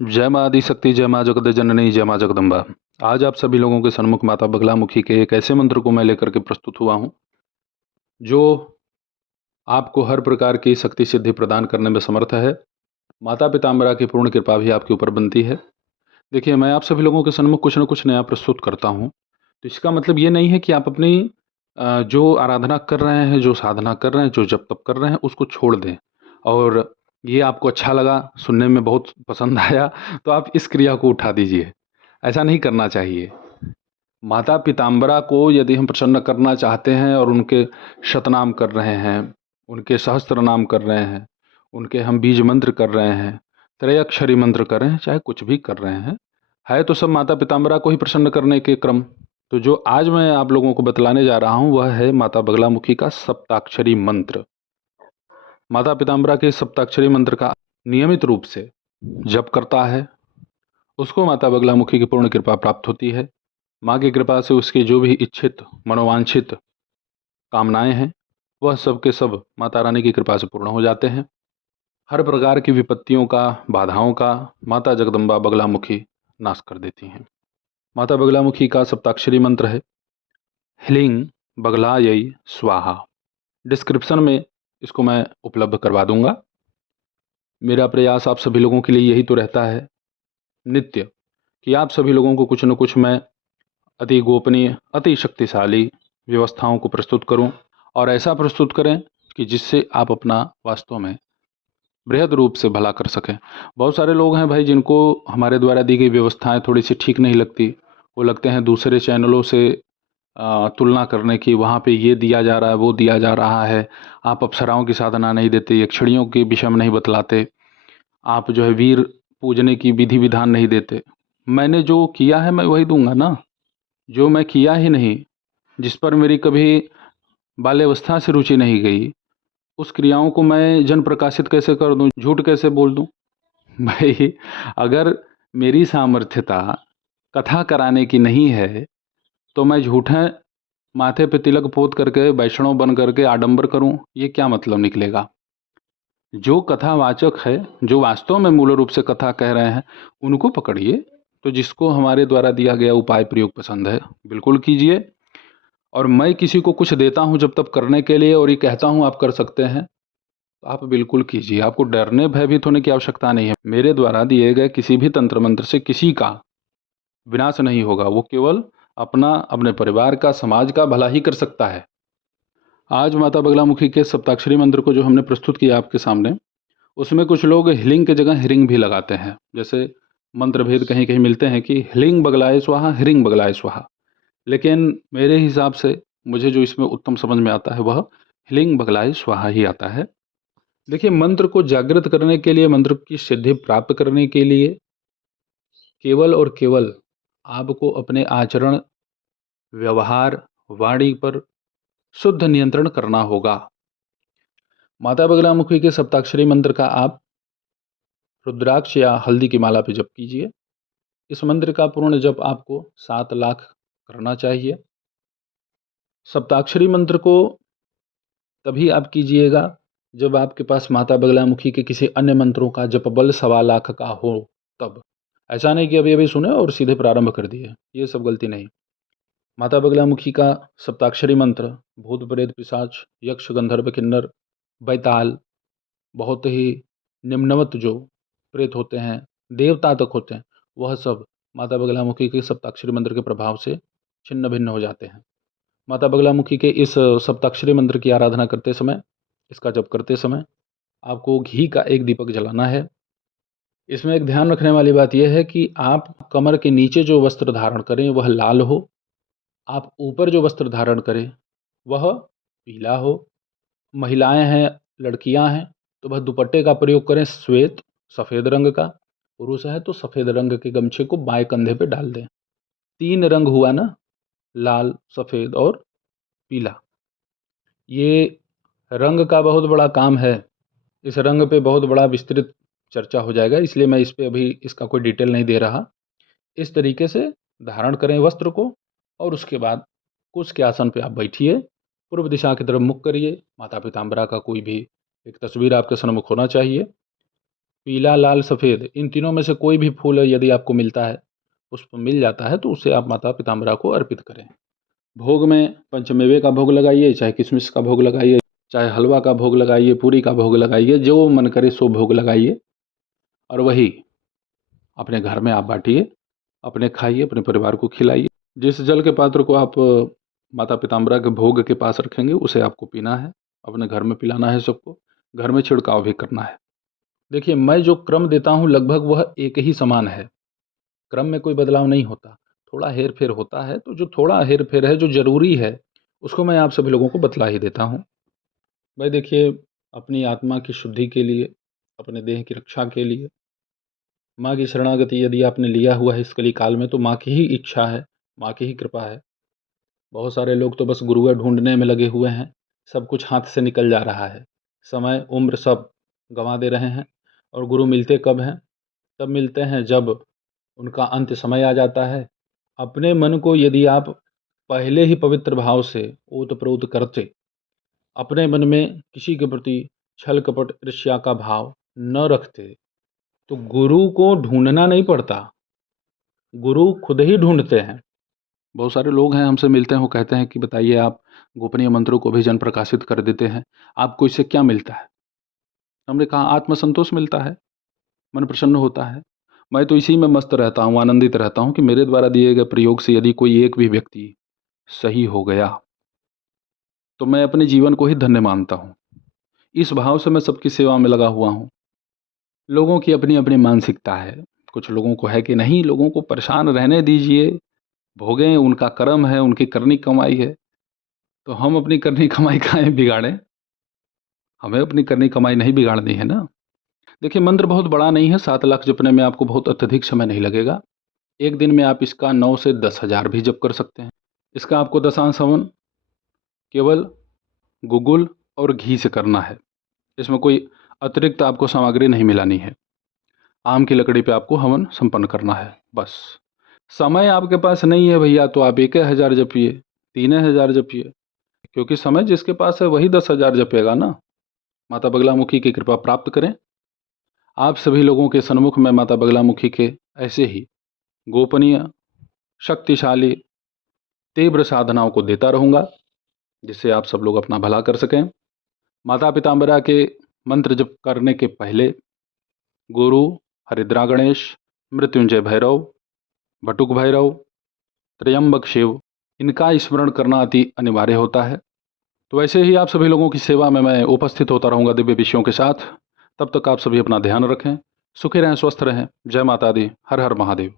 जय माँ आदिशक्ति, जय माँ जगत जननी, जय माँ जगदम्बा। आज आप सभी लोगों के सन्मुख माता बगलामुखी के एक ऐसे मंत्र को मैं लेकर के प्रस्तुत हुआ हूँ जो आपको हर प्रकार की शक्ति सिद्धि प्रदान करने में समर्थ है। माता पिताम्बरा की पूर्ण कृपा भी आपके ऊपर बनती है। देखिए, मैं आप सभी लोगों के सन्मुख कुछ न कुछ नया प्रस्तुत करता हूँ, तो इसका मतलब ये नहीं है कि आप अपनी जो आराधना कर रहे हैं, जो साधना कर रहे हैं, जो जप तप कर रहे हैं, उसको छोड़ दें। और ये आपको अच्छा लगा, सुनने में बहुत पसंद आया, तो आप इस क्रिया को उठा दीजिए। ऐसा नहीं करना चाहिए। माता पीताम्बरा को यदि हम प्रसन्न करना चाहते हैं और उनके शतनाम कर रहे हैं, उनके सहस्त्र नाम कर रहे हैं, उनके हम बीज मंत्र कर रहे हैं, त्रयाक्षरी मंत्र कर रहे हैं, चाहे कुछ भी कर रहे हैं, है तो सब माता पीताम्बरा को ही प्रसन्न करने के क्रम। तो जो आज मैं आप लोगों को बतलाने जा रहा हूँ वह है माता बगलामुखी का सप्ताक्षरी मंत्र। माता पीताम्बरा के सप्ताक्षरी मंत्र का नियमित रूप से जप करता है, उसको माता बगलामुखी की पूर्ण कृपा प्राप्त होती है। माँ की कृपा से उसकी जो भी इच्छित मनोवांछित कामनाएं हैं वह सब के सब माता रानी की कृपा से पूर्ण हो जाते हैं। हर प्रकार की विपत्तियों का, बाधाओं का माता जगदम्बा बगलामुखी नाश कर देती हैं। माता बगलामुखी का सप्ताक्षरी मंत्र है ह्लीं बगलायै स्वाहा। डिस्क्रिप्शन में इसको मैं उपलब्ध करवा दूंगा। मेरा प्रयास आप सभी लोगों के लिए यही तो रहता है नित्य, कि आप सभी लोगों को कुछ न कुछ मैं अति गोपनीय, अति शक्तिशाली व्यवस्थाओं को प्रस्तुत करूं, और ऐसा प्रस्तुत करें कि जिससे आप अपना वास्तव में बृहद रूप से भला कर सकें। बहुत सारे लोग हैं भाई जिनको हमारे द्वारा दी गई व्यवस्थाएं थोड़ी सी ठीक नहीं लगती। वो लगते हैं दूसरे चैनलों से तुलना करने की, वहाँ पे ये दिया जा रहा है, वो दिया जा रहा है। आप अप्सराओं की साधना नहीं देते, यक्षिणियों के विषय में नहीं बतलाते, आप जो है वीर पूजने की विधि विधान नहीं देते। मैंने जो किया है मैं वही दूंगा ना। जो मैं किया ही नहीं, जिस पर मेरी कभी बाल्यावस्था से रुचि नहीं गई, उस क्रियाओं को मैं जन प्रकाशित कैसे कर दूं, झूठ कैसे बोल दूं? भाई, अगर मेरी सामर्थ्यता कथा कराने की नहीं है तो मैं झूठे माथे पे तिलक पोत करके वैष्णव बन करके आडंबर करूं, ये क्या मतलब निकलेगा? जो कथावाचक है, जो वास्तव में मूल रूप से कथा कह रहे हैं, उनको पकड़िए। तो जिसको हमारे द्वारा दिया गया उपाय प्रयोग पसंद है, बिल्कुल कीजिए। और मैं किसी को कुछ देता हूं जब तब करने के लिए और ये कहता हूं आप कर सकते हैं, तो आप बिल्कुल कीजिए। आपको डरने भयभीत होने की आवश्यकता नहीं है। मेरे द्वारा दिए गए किसी भी तंत्र मंत्र से किसी का विनाश नहीं होगा। वो केवल अपना, अपने परिवार का, समाज का भला ही कर सकता है। आज माता बगलामुखी के सप्ताक्षरी मंत्र को जो हमने प्रस्तुत किया आपके सामने, उसमें कुछ लोग हिलिंग की जगह हिरिंग भी लगाते हैं। जैसे मंत्र भेद कहीं कहीं मिलते हैं कि हिलिंग बगलाए स्वाहा, हिरिंग बगलाए स्वाहा। लेकिन मेरे हिसाब से मुझे जो इसमें उत्तम समझ में आता है वह हिलिंग बगलाए स्वाहा ही आता है। देखिए, मंत्र को जागृत करने के लिए, मंत्र की सिद्धि प्राप्त करने के लिए केवल और केवल आपको अपने आचरण, व्यवहार, वाणी पर शुद्ध नियंत्रण करना होगा। माता बगलामुखी के सप्ताक्षरी मंत्र का आप रुद्राक्ष या हल्दी की माला पे जप कीजिए। इस मंत्र का पूर्ण जप आपको 7 लाख करना चाहिए। सप्ताक्षरी मंत्र को तभी आप कीजिएगा जब आपके पास माता बगलामुखी के किसी अन्य मंत्रों का जप बल 1.25 लाख का हो, तब। ऐसा नहीं कि अभी अभी सुने और सीधे प्रारंभ कर दिए, ये सब गलती नहीं। माता बगलामुखी का सप्ताक्षरी मंत्र भूत प्रेत पिशाच यक्ष गंधर्व किन्नर बैताल, बहुत ही निम्नवत जो प्रेत होते हैं, देवता तक होते हैं, वह सब माता बगलामुखी के सप्ताक्षरी मंत्र के प्रभाव से छिन्न भिन्न हो जाते हैं। माता बगलामुखी के इस सप्ताक्षरी मंत्र की आराधना करते समय, इसका जप करते समय आपको घी का एक दीपक जलाना है। इसमें एक ध्यान रखने वाली बात यह है कि आप कमर के नीचे जो वस्त्र धारण करें वह लाल हो, आप ऊपर जो वस्त्र धारण करें वह पीला हो। महिलाएं हैं, लड़कियां हैं, तो वह दुपट्टे का प्रयोग करें श्वेत, सफ़ेद रंग का। पुरुष है तो सफ़ेद रंग के गमछे को बाएं कंधे पे डाल दें। 3 रंग हुआ ना, लाल, सफ़ेद और पीला। ये रंग का बहुत बड़ा काम है। इस रंग पे बहुत बड़ा विस्तृत चर्चा हो जाएगा, इसलिए मैं इस पे अभी इसका कोई डिटेल नहीं दे रहा। इस तरीके से धारण करें वस्त्र को, और उसके बाद कुश के आसन पे आप बैठिए, पूर्व दिशा की तरफ मुख करिए। माता पीताम्बरा का कोई भी एक तस्वीर आपके सन्मुख होना चाहिए। पीला, लाल, सफ़ेद, इन तीनों में से कोई भी फूल यदि आपको मिलता है, पुष्प मिल जाता है, तो उसे आप माता पीताम्बरा को अर्पित करें। भोग में पंचमेवे का भोग लगाइए, चाहे किशमिश का भोग लगाइए, चाहे हलवा का भोग लगाइए, पूरी का भोग लगाइए, जो मन करे सो भोग लगाइए और वही अपने घर में आप बाँटिए, अपने खाइए, अपने परिवार को खिलाइए। जिस जल के पात्र को आप माता पीताम्बरा के भोग के पास रखेंगे, उसे आपको पीना है, अपने घर में पिलाना है सबको, घर में छिड़काव भी करना है। देखिए, मैं जो क्रम देता हूँ लगभग वह एक ही समान है, क्रम में कोई बदलाव नहीं होता, थोड़ा हेर-फेर होता है, तो जो थोड़ा हेर-फेर है, जो ज़रूरी है, उसको मैं आप सभी लोगों को बतला ही देता हूँ। भाई देखिए, अपनी आत्मा की शुद्धि के लिए, अपने देह की रक्षा के लिए, माँ की शरणागति यदि आपने लिया हुआ है इस कलिकाल में, तो माँ की ही इच्छा है, माँ की ही कृपा है। बहुत सारे लोग तो बस गुरुवर ढूँढने में लगे हुए हैं, सब कुछ हाथ से निकल जा रहा है, समय, उम्र सब गँवा दे रहे हैं और गुरु मिलते कब हैं? तब मिलते हैं जब उनका अंत समय आ जाता है। अपने मन को यदि आप पहले ही पवित्र भाव से ओत-प्रोत करते, अपने मन में किसी के प्रति छल कपट ईर्ष्या का भाव न रखते, तो गुरु को ढूँढना नहीं पड़ता, गुरु खुद ही ढूँढते हैं। बहुत सारे लोग हैं हमसे मिलते हैं, वो कहते हैं कि बताइए आप गोपनीय मंत्रों को भी जन प्रकाशित कर देते हैं, आपको इससे क्या मिलता है? हमने कहा आत्मसंतोष मिलता है, मन प्रसन्न होता है। मैं तो इसी में मस्त रहता हूँ, आनंदित रहता हूँ कि मेरे द्वारा दिए गए प्रयोग से यदि कोई एक भी व्यक्ति सही हो गया, तो मैं अपने जीवन को ही धन्य मानता हूँ। इस भाव से मैं सबकी सेवा में लगा हुआ हूँ। लोगों की अपनी-अपनी मानसिकता है, कुछ लोगों को है कि नहीं, लोगों को परेशान रहने दीजिए, भोगें, उनका कर्म है, उनकी करनी कमाई है। तो हम अपनी करनी कमाई काहे बिगाड़ें? हमें अपनी करनी कमाई नहीं बिगाड़नी है ना। देखिए, मंत्र बहुत बड़ा नहीं है, 7 लाख जपने में आपको बहुत अत्यधिक समय नहीं लगेगा। एक दिन में आप इसका 9 से 10,000 भी जप कर सकते हैं। इसका आपको दशांश हवन केवल गुगुल और घी से करना है। इसमें कोई अतिरिक्त आपको सामग्री नहीं मिलानी है। आम की लकड़ी पे आपको हवन संपन्न करना है, बस। समय आपके पास नहीं है भैया, तो आप 1,000 जपिए, 3,000 जपिए, क्योंकि समय जिसके पास है वही 10,000 जपेगा ना। माता बगलामुखी की कृपा प्राप्त करें। आप सभी लोगों के सन्मुख में माता बगलामुखी के ऐसे ही गोपनीय, शक्तिशाली, तीव्र साधनाओं को देता रहूँगा, जिससे आप सब लोग अपना भला कर सकें। माता पीताम्बरा के मंत्र जप करने के पहले गुरु, हरिद्रा गणेश, मृत्युंजय भैरव, बटुक भैरव, त्र्यंबक शिव, इनका स्मरण करना अति अनिवार्य होता है। तो ऐसे ही आप सभी लोगों की सेवा में मैं उपस्थित होता रहूँगा दिव्य विषयों के साथ। तब तक आप सभी अपना ध्यान रखें, सुखी रहें, स्वस्थ रहें। जय माता दी, हर हर महादेव।